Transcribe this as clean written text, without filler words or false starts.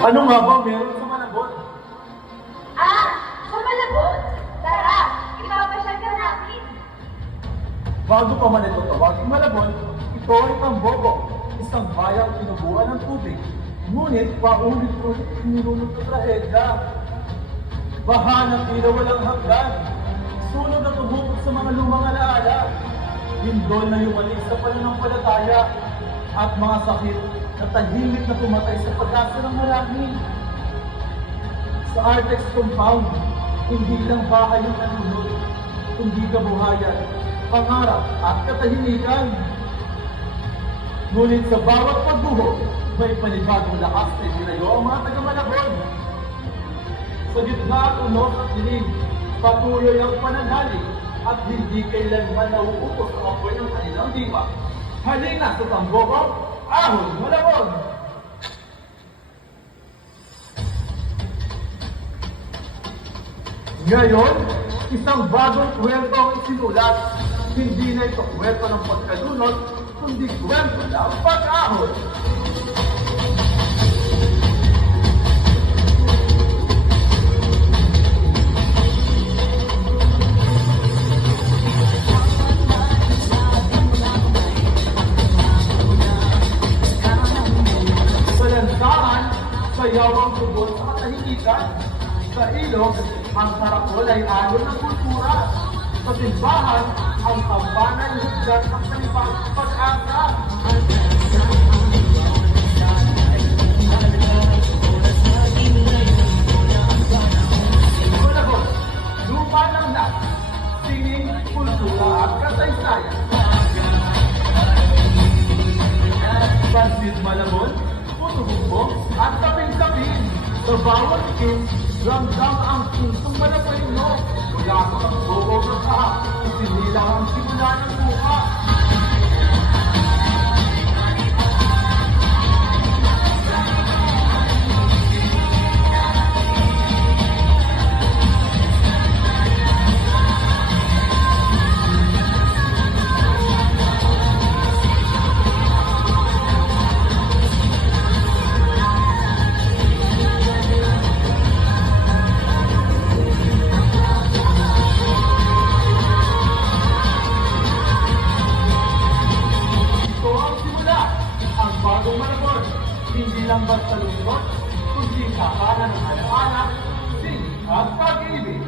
Ano nga ba meron sa Malabon? Ah! Sa Malabon! Tara! Ipapasyal ka natin! Bago pa man ito tawagin Malabon, ito ay Tambogo, isang bayang pinubuan ng tubig. Ngunit paulit-ulit pinulunod ng trahedya. Baha ng ilaw walang hanggan. Sunog na tumupok sa mga lumang alaala. Lindol na yumalig sa pananampalataya. At mga sakit na tahimik na pumatay sa pag-asa ng marami. Sa Artex Compound, hindi lang bahay ang nanunod, kundi kabuhayan, pangarap at katahimikan. Ngunit sa bawat pagbuho, may panibagong lakas na itinayo ang mga taga-Malabon. Sa gitna at unos at dilim, patuloy ang pananalig at hindi kailanman nauupos ang apoy ng kanilang diwa. Halina sa Tambogo, Ahon, Malabon! Ngayon, isang bagong kwento ang isinulat. Hindi na ito kwento ng pagkalunod, kundi kwento ng pag-ahon. Sa lansangan, sayaw ang tubol sa katahimikan. Sa ilog, ang karakol ay alon ng kultura. Sa simbahan, ang tambanan higdan ng panibagong pag-asa. Malabon, lupa ng lahat, singing, kultura at kasaysayan. Pansit Malabon, puto bumbong at taping-taping. Sa bawat ikim, ramdam ang puntong Malabonino. Mula sa Tambogo ng taha, isinilang ang simula ng buka. Malabon, hindi lang basta lungsod, kundi kakana ng anak-anak, sining at pag-ibig.